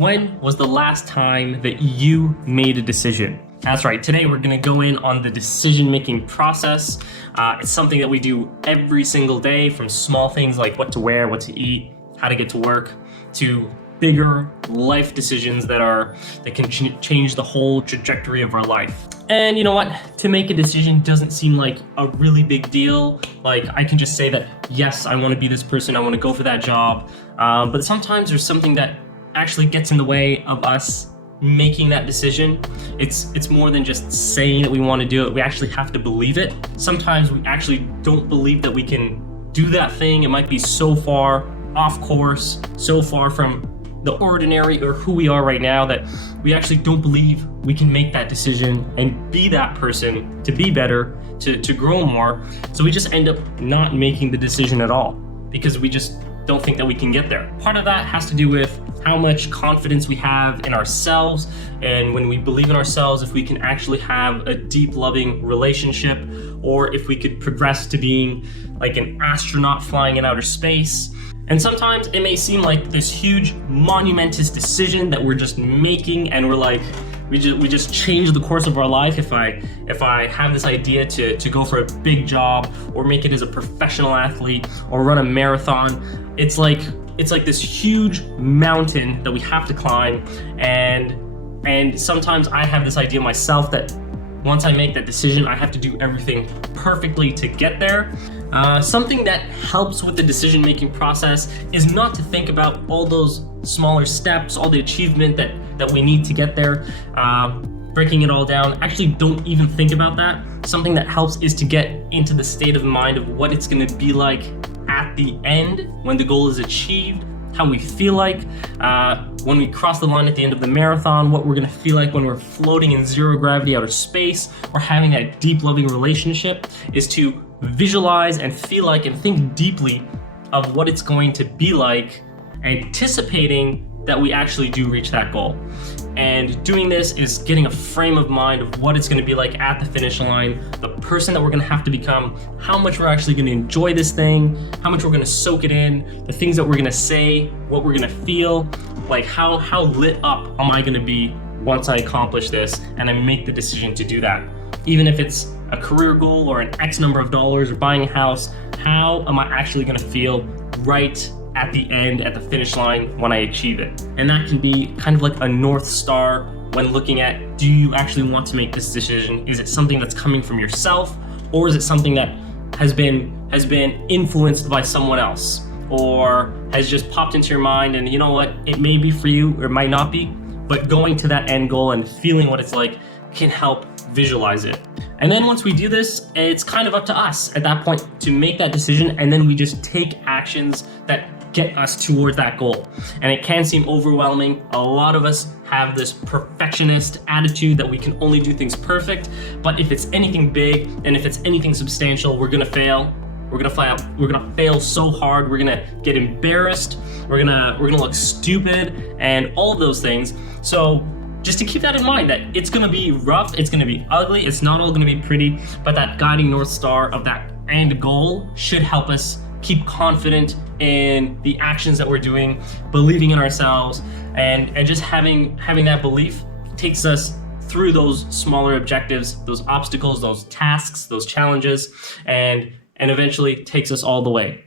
When was the last time that you made a decision? That's right, today we're gonna go in on the decision-making process. It's something that we do every single day, from small things like what to wear, what to eat, how to get to work, to bigger life decisions that can change the whole trajectory of our life. And you know what? To make a decision doesn't seem like a really big deal. Like, I can just say that, yes, I want to be this person, I want to go for that job. But sometimes there's something that actually gets in the way of us making that decision. It's more than just saying that we want to do it. We actually have to believe it. Sometimes we actually don't believe that we can do that thing. It might be so far off course, so far from the ordinary or who we are right now, that we actually don't believe we can make that decision and be that person to be better, to grow more. So we just end up not making the decision at all because we just don't think that we can get there. Part of that has to do with how much confidence we have in ourselves, and when we believe in ourselves, if we can actually have a deep, loving relationship, or if we could progress to being like an astronaut flying in outer space. And sometimes it may seem like this huge, monumentous decision that we're just making, and we're like, we just change the course of our life. If I have this idea to go for a big job, or make it as a professional athlete, or run a marathon, it's like this huge mountain that we have to climb. And sometimes I have this idea myself that once I make that decision, I have to do everything perfectly to get there. Something that helps with the decision-making process is not to think about all those smaller steps, all the achievement that we need to get there, breaking it all down. Actually, don't even think about that. Something that helps is to get into the state of mind of what it's gonna be like at the end when the goal is achieved, how we feel like when we cross the line at the end of the marathon, what we're gonna feel like when we're floating in zero gravity outer space, or having that deep, loving relationship, is to visualize and feel like and think deeply of what it's going to be like, anticipating that we actually do reach that goal. And doing this is getting a frame of mind of what it's going to be like at the finish line, the person that we're going to have to become, how much we're actually going to enjoy this thing, how much we're going to soak it in, the things that we're going to say, what we're going to feel, like how lit up am I going to be once I accomplish this and I make the decision to do that. Even if it's a career goal or an X number of dollars or buying a house, how am I actually going to feel right at the end, at the finish line, when I achieve it? And that can be kind of like a North Star when looking at, do you actually want to make this decision? Is it something that's coming from yourself, or is it something that has been influenced by someone else, or has just popped into your mind? And you know what, it may be for you or it might not be, but going to that end goal and feeling what it's like can help visualize it. And then once we do this, it's kind of up to us at that point to make that decision, and then we just take actions that get us towards that goal. And it can seem overwhelming. A lot of us have this perfectionist attitude that we can only do things perfect, but if it's anything big and if it's anything substantial, we're gonna fail. We're gonna fail so hard. We're gonna get embarrassed. We're gonna look stupid, and all of those things. So just to keep that in mind, that it's gonna be rough, it's gonna be ugly, it's not all gonna be pretty, but that guiding North Star of that end goal should help us keep confident in the actions that we're doing, believing in ourselves, and just having that belief takes us through those smaller objectives, those obstacles, those tasks, those challenges, and eventually takes us all the way.